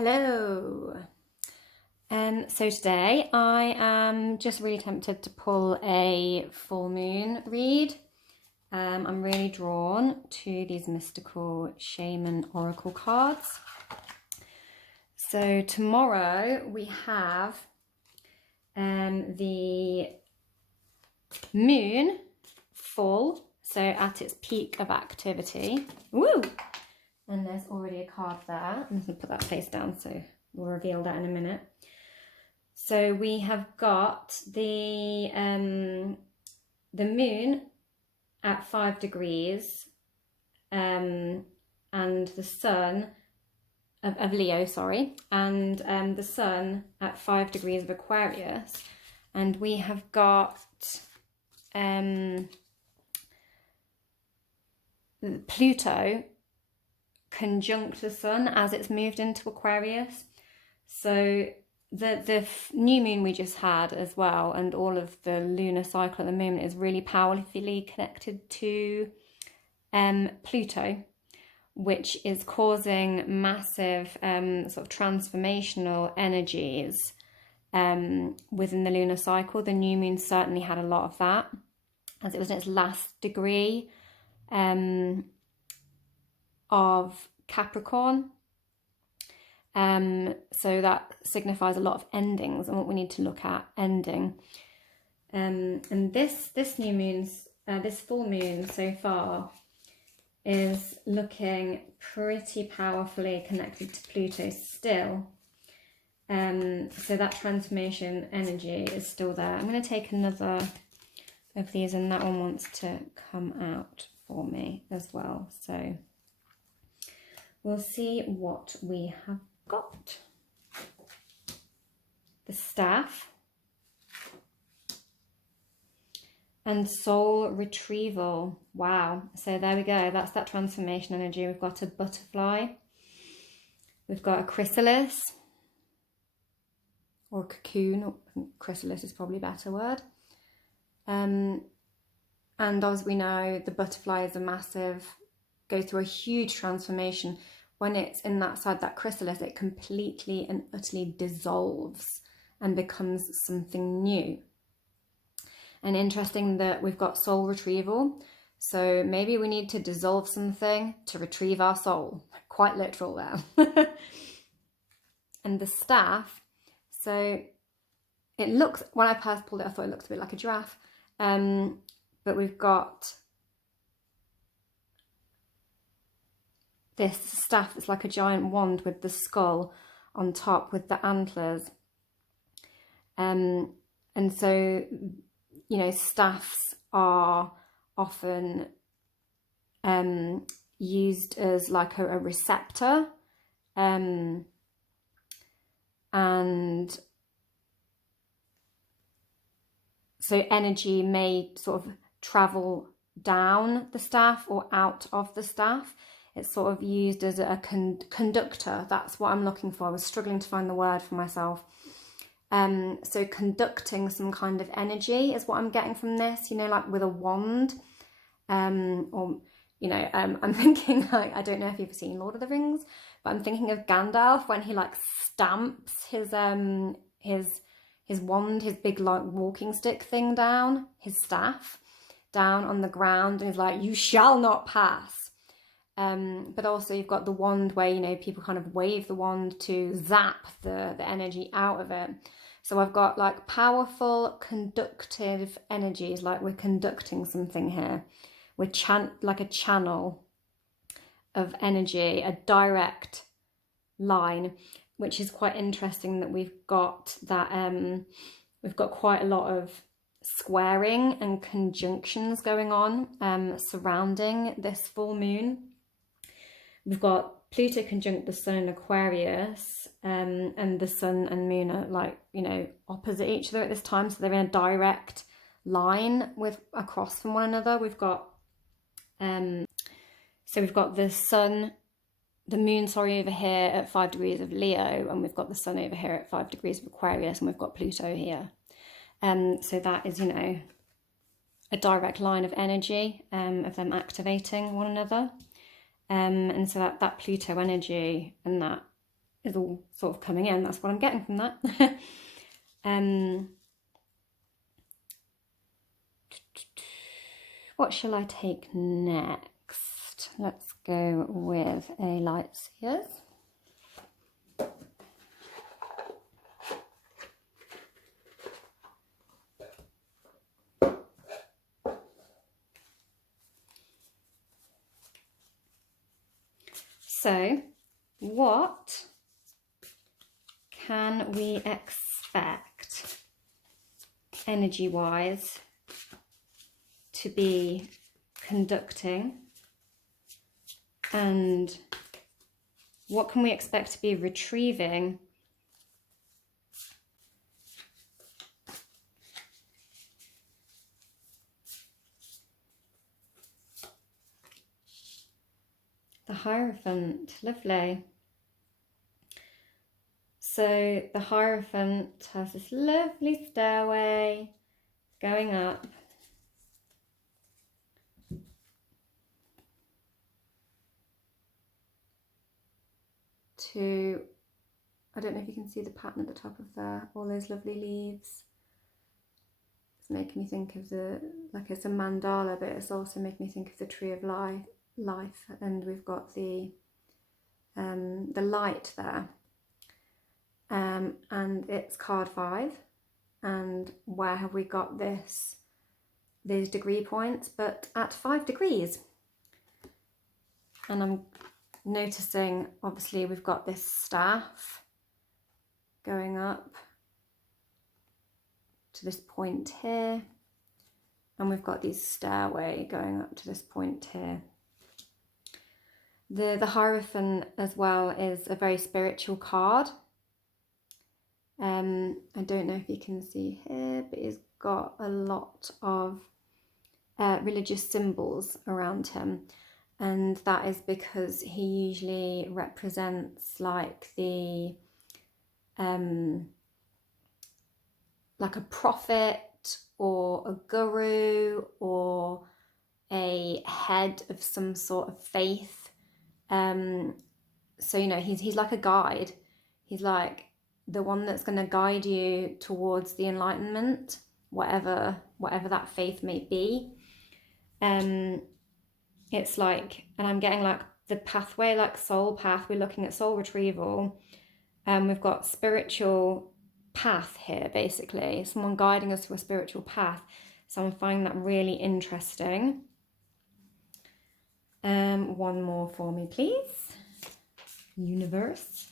Hello. So today I am just really tempted to pull a full moon read. I'm really drawn to these mystical shaman oracle cards. So tomorrow we have the moon full, so at its peak of activity. Woo! And there's already a card there. I'm just going to put that face down so we'll reveal that in a minute. So we have got the moon at 5 degrees and the sun of Leo, sorry, and the sun at 5 degrees of Aquarius. And we have got Pluto conjunct the sun as it's moved into Aquarius. So the new moon we just had as well, and all of the lunar cycle at the moment, is really powerfully connected to Pluto, which is causing massive sort of transformational energies within the lunar cycle. The new moon certainly had a lot of that, as it was in its last degree of Capricorn. So that signifies a lot of endings and what we need to look at ending. And this new moon's this full moon so far is looking pretty powerfully connected to Pluto still. So that transformation energy is still there. I'm going to take another of these, and that one wants to come out for me as well. So we'll see what we have got. The staff and soul retrieval. Wow. So there we go. That's that transformation energy. We've got a butterfly. We've got a chrysalis or cocoon. Chrysalis is probably a better word. And as we know, the butterfly is goes through a huge transformation. When it's in that chrysalis, it completely and utterly dissolves and becomes something new. And interesting that we've got soul retrieval. So maybe we need to dissolve something to retrieve our soul. Quite literal there. And the staff, so it looks, when I first pulled it, I thought it looked a bit like a giraffe. But we've got this staff that's like a giant wand with the skull on top with the antlers. And so, you know, staffs are often used as like a receptor. And so energy may sort of travel down the staff or out of the staff. It's sort of used as a conductor. That's what I'm looking for. I was struggling to find the word for myself. So conducting some kind of energy is what I'm getting from this, you know, like with a wand. Or, you know, I'm thinking, like, I don't know if you've seen Lord of the Rings, but I'm thinking of Gandalf when he like stamps his wand, his big like walking stick thing down, his staff down on the ground, and he's like, "You shall not pass." But also you've got the wand where, you know, people kind of wave the wand to zap the energy out of it. So I've got like powerful conductive energies, like we're conducting something here. We're like a channel of energy, a direct line, which is quite interesting that we've got that, we've got quite a lot of squaring and conjunctions going on surrounding this full moon. We've got Pluto conjunct the sun in Aquarius, and the sun and moon are like, you know, opposite each other at this time. So they're in a direct line across from one another. We've got, so we've got the moon, over here at 5 degrees of Leo, and we've got the sun over here at 5 degrees of Aquarius, and we've got Pluto here. So that is, you know, a direct line of energy of them activating one another. And so that Pluto energy and that is all sort of coming in. That's what I'm getting from that. What shall I take next? Let's go with a light seers. So, what can we expect energy-wise to be conducting, and what can we expect to be retrieving the Hierophant? Lovely. So the Hierophant has this lovely stairway going up to, I don't know if you can see the pattern at the top of there, all those lovely leaves. It's making me think of like it's a mandala, but it's also making me think of the tree of life, and we've got the light there. And it's card 5, and where have we got these degree points but at 5 degrees? And I'm noticing, obviously, we've got this staff going up to this point here, and we've got these stairway going up to this point here. The Hierophant as well is a very spiritual card. I don't know if you can see here, but he's got a lot of religious symbols around him, and that is because he usually represents like the like a prophet or a guru or a head of some sort of faith. So, you know, he's like a guide. He's like the one that's going to guide you towards the enlightenment, whatever that faith may be. It's like, and I'm getting like the pathway, like soul path. We're looking at soul retrieval. We've got spiritual path here, basically. Someone guiding us to a spiritual path. So I'm finding that really interesting. One more for me, please. Universe.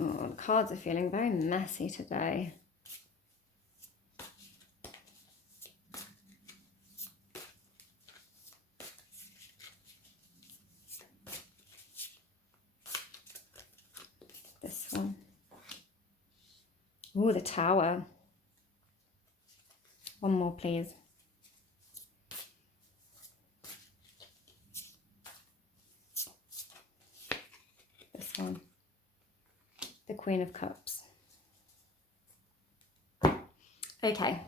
Oh, the cards are feeling very messy today. This one. Oh, the Tower. One more, please. This one. The Queen of Cups. Okay.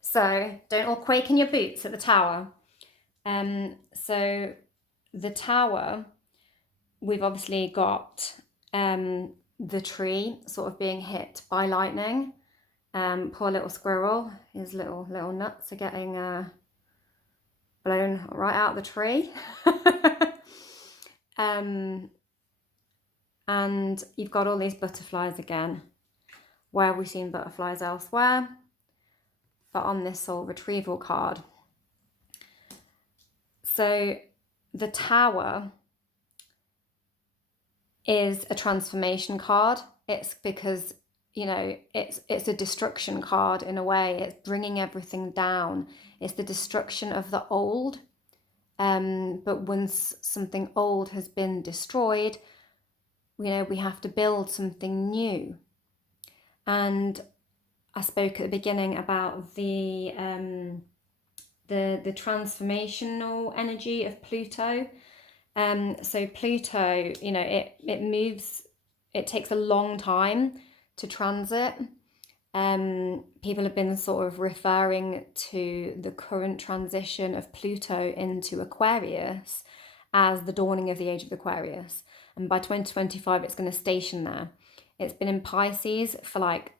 So don't all quake in your boots at the Tower. So the Tower, we've obviously got the tree sort of being hit by lightning. Poor little squirrel, his little nuts are getting blown right out of the tree. And you've got all these butterflies again. Where have we seen butterflies elsewhere? But on this soul retrieval card. So the Tower is a transformation card. It's because, you know, it's a destruction card in a way. It's bringing everything down. It's the destruction of the old. But once something old has been destroyed, you know, we have to build something new. And I spoke at the beginning about the transformational energy of Pluto. So Pluto, you know, it moves. It takes a long time to transit. People have been sort of referring to the current transition of Pluto into Aquarius as the dawning of the age of Aquarius. And by 2025, it's going to station there. It's been in Pisces for like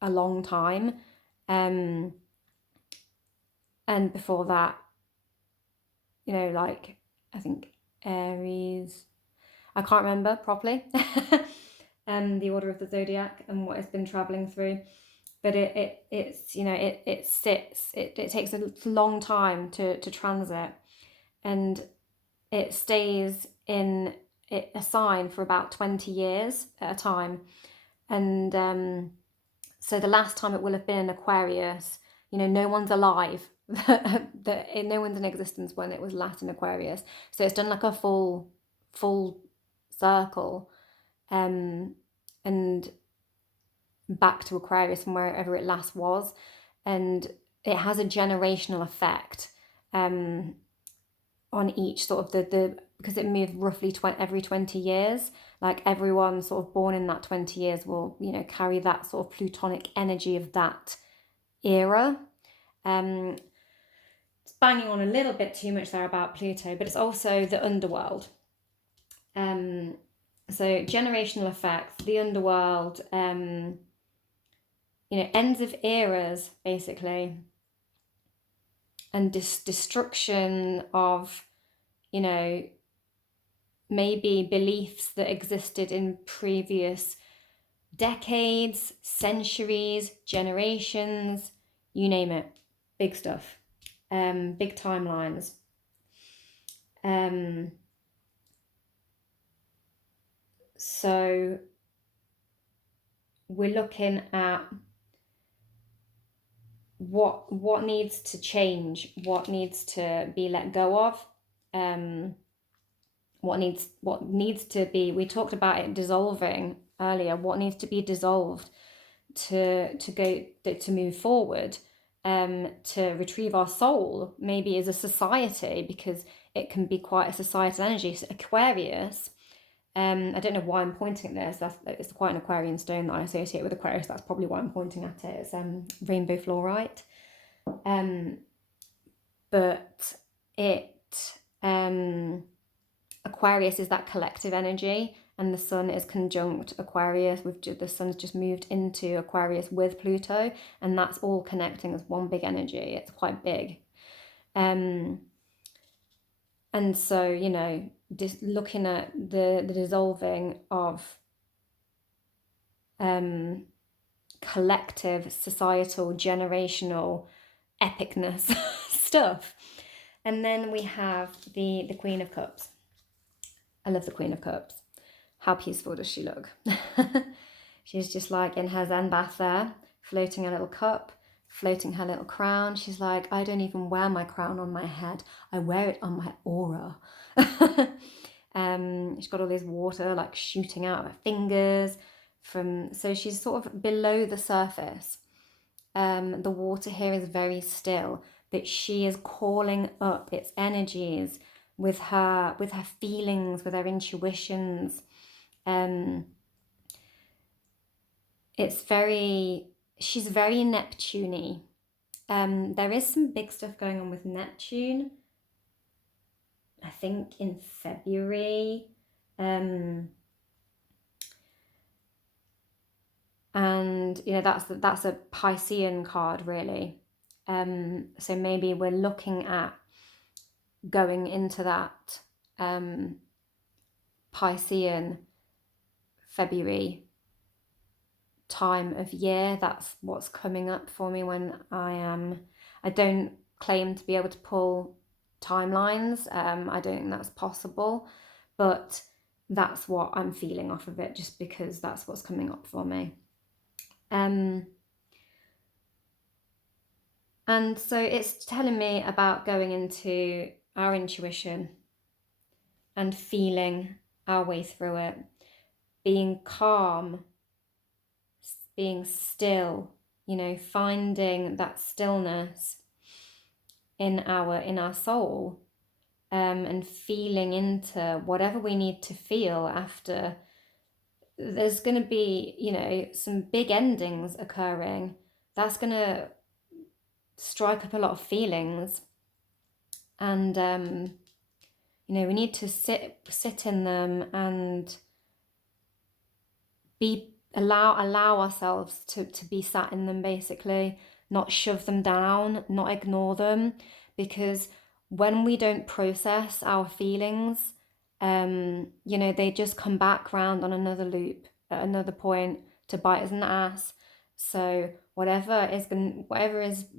a long time. And before that, you know, like, I think Aries, I can't remember properly, the order of the zodiac and what it's been traveling through. But it's, you know, it sits, it takes a long time to transit, and it stays in a sign for about 20 years at a time. And so the last time it will have been in Aquarius, you know, no one's alive. No one's in existence when it was last in Aquarius. So it's done like a full circle, and back to Aquarius from wherever it last was. And it has a generational effect on each sort of the because it moves roughly every 20 years. Like everyone sort of born in that 20 years will, you know, carry that sort of plutonic energy of that era. It's banging on a little bit too much there about Pluto, but it's also the underworld. So generational effects, the underworld, you know, ends of eras basically, and destruction of, you know, maybe beliefs that existed in previous decades, centuries, generations, you name it. Big stuff. Big timelines. So we're looking at what needs to change, what needs to be let go of, what needs to be, we talked about it dissolving earlier, what needs to be dissolved to move forward, to retrieve our soul, maybe as a society, because it can be quite a societal energy. So Aquarius, I don't know why I'm pointing at this. It's quite an Aquarian stone that I associate with Aquarius. That's probably why I'm pointing at it. It's rainbow fluorite. But it Aquarius is that collective energy, and the sun is conjunct Aquarius the sun's just moved into Aquarius with Pluto, and that's all connecting as one big energy. It's quite big. And so, you know, just looking at the dissolving of collective, societal, generational epicness stuff. And then we have the Queen of Cups. I love the Queen of Cups. How peaceful does she look? She's just like in her Zen bath there, floating a little cup, floating her little crown. She's like, I don't even wear my crown on my head. I wear it on my aura. She's got all this water like shooting out of her fingers. So she's sort of below the surface. The water here is very still, but she is calling up its energies with her feelings, with her intuitions. She's very Neptune-y. There is some big stuff going on with Neptune, I think in February. And you know, that's a Piscean card really. So maybe we're looking at going into that Piscean February time of year. That's what's coming up for me when I don't claim to be able to pull timelines. I don't think that's possible, but that's what I'm feeling off of it, just because that's what's coming up for me. And so it's telling me about going into our intuition and feeling our way through it, being calm, being still, you know, finding that stillness in our soul, and feeling into whatever we need to feel after there's going to be, you know, some big endings occurring. That's going to strike up a lot of feelings. And, you know, we need to sit in them and allow ourselves to be sat in them, basically, not shove them down, not ignore them, because when we don't process our feelings, you know, they just come back round on another loop at another point to bite us in the ass. So whatever is,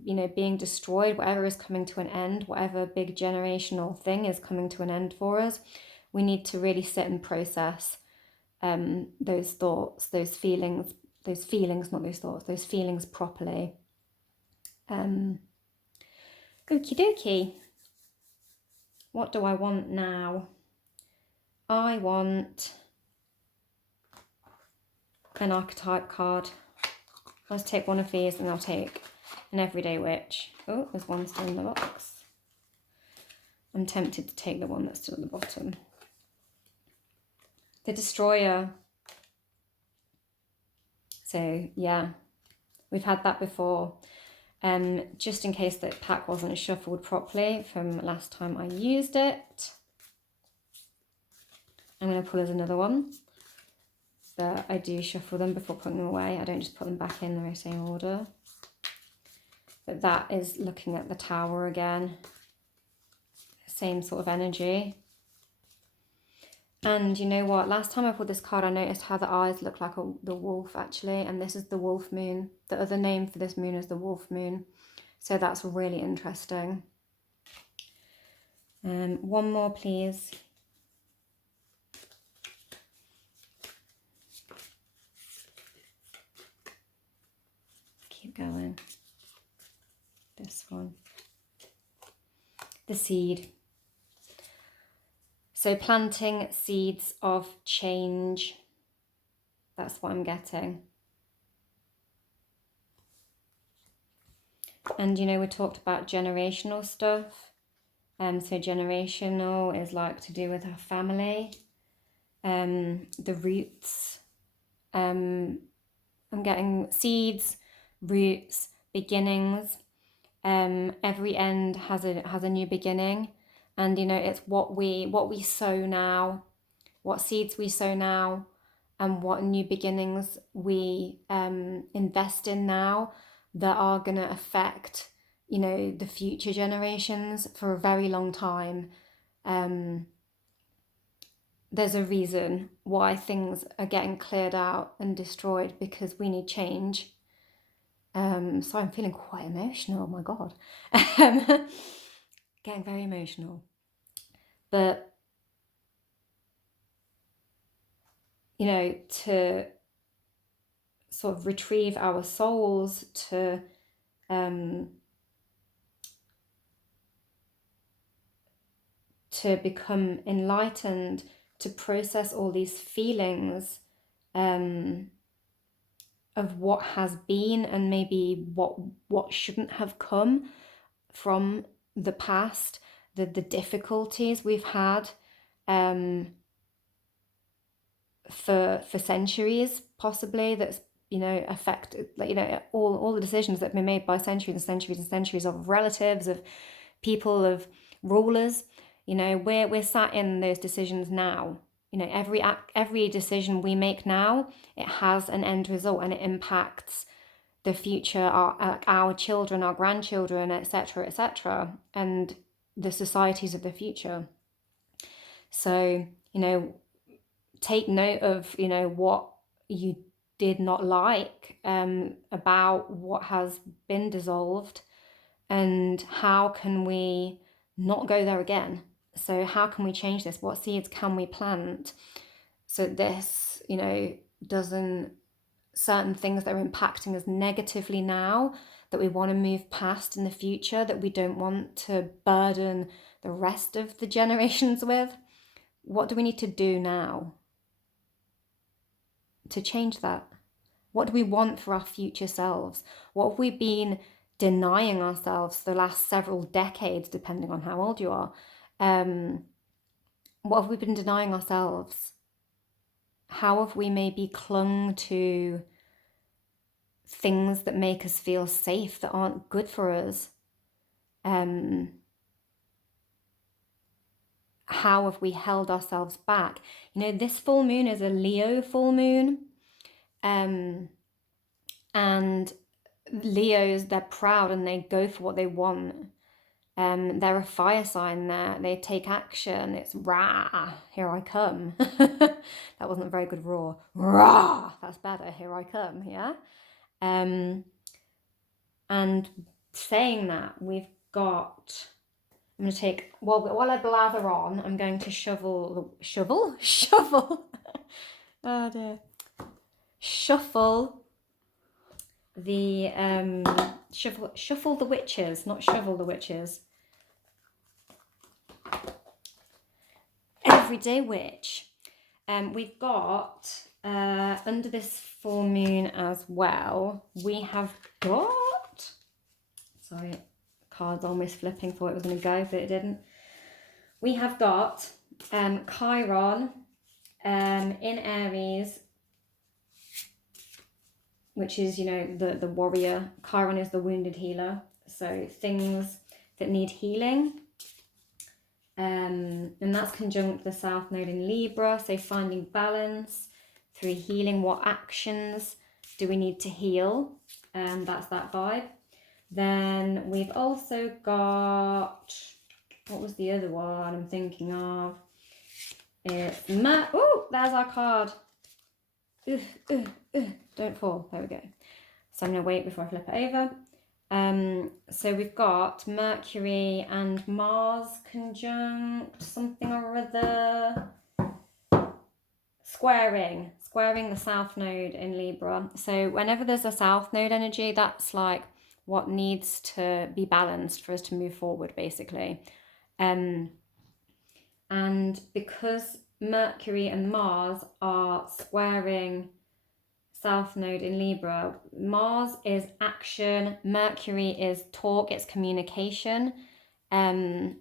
you know, being destroyed, whatever is coming to an end, whatever big generational thing is coming to an end for us, we need to really sit and process those thoughts, those feelings, not those thoughts, those feelings properly. Okie dokie. What do I want now? I want an archetype card. Let's take one of these, and I'll take an everyday witch. Oh, there's one still in the box. I'm tempted to take the one that's still at the bottom. The Destroyer. So yeah, we've had that before. Just in case that pack wasn't shuffled properly from last time I used it, I'm going to pull as another one. But I do shuffle them before putting them away. I don't just put them back in the very same order. But that is looking at the Tower again. Same sort of energy. And you know what? Last time I pulled this card, I noticed how the eyes look like the wolf, actually. And this is the wolf moon. The other name for this moon is the wolf moon. So that's really interesting. One more, please. Keep going. This one. The seed. So planting seeds of change. That's what I'm getting. And, you know, we talked about generational stuff. So generational is like to do with our family. The roots. I'm getting seeds, roots, beginnings. Every end has a new beginning. And, you know, it's what we sow now, what seeds we sow now, and what new beginnings we invest in now that are going to affect, you know, the future generations for a very long time. There's a reason why things are getting cleared out and destroyed, because we need change. So I'm feeling quite emotional, oh my God. Getting very emotional. But, you know, to sort of retrieve our souls, to become enlightened, to process all these feelings of what has been, and maybe what shouldn't have come from the past, the difficulties we've had for centuries, possibly, that's, you know, affected, like, you know, all the decisions that have been made by centuries and centuries and centuries of relatives, of people, of rulers. You know, we're sat in those decisions now. You know, every decision we make now, it has an end result, and it impacts the future, our children, our grandchildren, etc., etc., and the societies of the future. So, you know, take note of, you know, what you did not like about what has been dissolved, and how can we not go there again. So how can we change this? What seeds can we plant so this, you know, doesn't, certain things that are impacting us negatively now, that we want to move past in the future, that we don't want to burden the rest of the generations with. What do we need to do now to change that? What do we want for our future selves? What have we been denying ourselves the last several decades, depending on how old you are? What have we been denying ourselves? how have we maybe clung to things that make us feel safe that aren't good for us? How have we held ourselves back? You know, this full moon is a Leo full moon. And Leos, they're proud and they go for what they want. They're a fire sign there. They take action. It's rah, here I come. That wasn't a very good roar. Rah, that's better. Here I come, yeah? And saying that, we've got... I'm going to take... while I blather on, I'm going to shovel... Oh dear. Shuffle the... Shuffle the witches, not shovel the witches. Everyday witch. We've got under this full moon as well, we have got, sorry, card's almost flipping, thought it was going to go, but it didn't. We have got Chiron in Aries, which is, you know, the warrior. Chiron is the wounded healer, so things that need healing. And that's conjunct the South Node in Libra, so finding balance through healing. What actions do we need to heal? That's that vibe. Then we've also got, what was the other one I'm thinking of? It's oh, there's our card. Don't fall. There we go. So I'm going to wait before I flip it over. So we've got Mercury and Mars conjunct something or other. Squaring the South Node in Libra. So whenever there's a South Node energy, that's like what needs to be balanced for us to move forward, basically. And because Mercury and Mars are squaring South Node in Libra, Mars is action, Mercury is talk, it's communication, and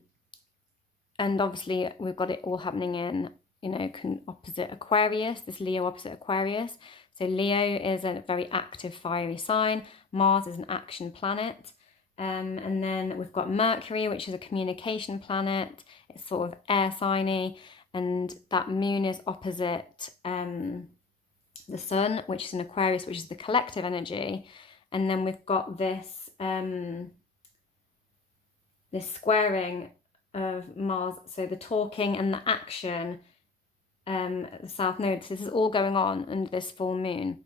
obviously we've got it all happening in, you know, opposite Aquarius, this Leo opposite Aquarius. So Leo is a very active, fiery sign. Mars is an action planet. And then we've got Mercury, which is a communication planet. It's sort of air signy, and that moon is opposite the sun, which is in Aquarius, which is the collective energy. And then we've got this this squaring of Mars, so the talking and the action, the South Node. So this is all going on under this full moon.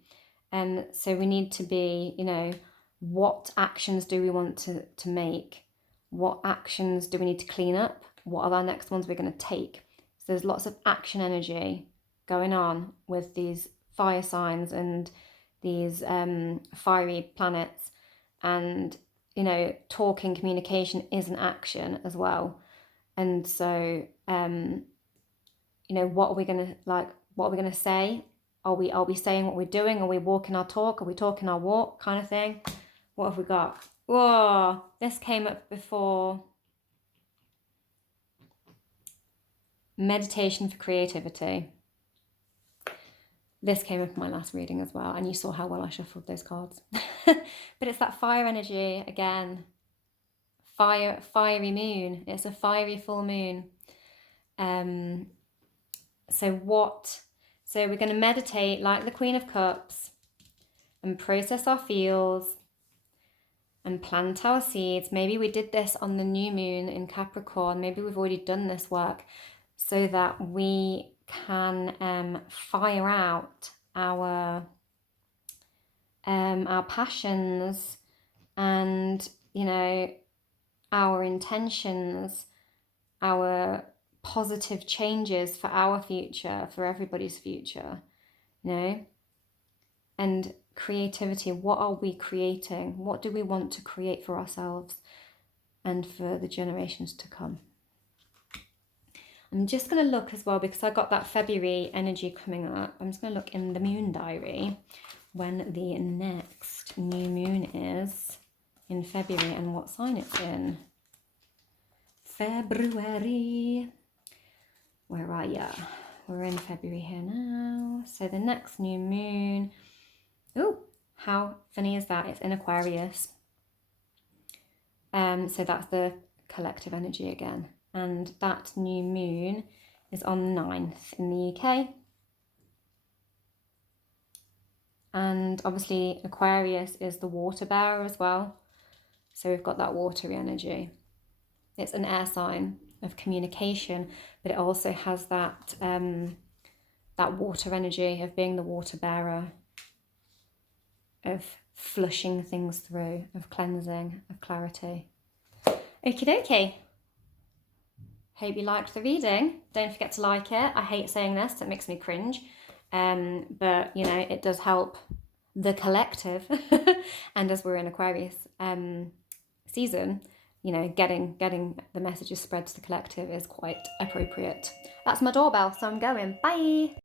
So we need to be, you know, what actions do we want to make? What actions do we need to clean up? What are our next ones we're going to take? So there's lots of action energy going on with these fire signs and these fiery planets. And, you know, talking, communication is an action as well. And so, you know, what are we going to say? Are we saying what we're doing? Are we walking our talk? Are we talking our walk, kind of thing? What have we got? Whoa, this came up before. Meditation for creativity. This came up in my last reading as well, and you saw how well I shuffled those cards. But it's that fire energy again. Fiery moon. It's a fiery full moon. So we're going to meditate like the Queen of Cups and process our feels and plant our seeds. Maybe we did this on the new moon in Capricorn. Maybe we've already done this work so that we can fire out our passions and, you know, our intentions, our positive changes for our future, for everybody's future, you know. And creativity, what are we creating? What do we want to create for ourselves and for the generations to come? I'm just going to look as well, because I got that February energy coming up. I'm just going to look in the moon diary when the next new moon is in February and what sign it's in. February. Where are ya? we're in February here now. So the next new moon, oh, how funny is that? It's in Aquarius. So that's the collective energy again. And that new moon is on the 9th in the UK. And obviously Aquarius is the water bearer as well. So we've got that watery energy. It's an air sign of communication, but it also has that that water energy of being the water bearer, of flushing things through, of cleansing, of clarity. Okie dokie. Hope you liked the reading. Don't forget to like it. I hate saying this, it makes me cringe. But you know, it does help the collective. And as we're in Aquarius season, you know, getting the messages spread to the collective is quite appropriate. That's my doorbell, so I'm going. Bye.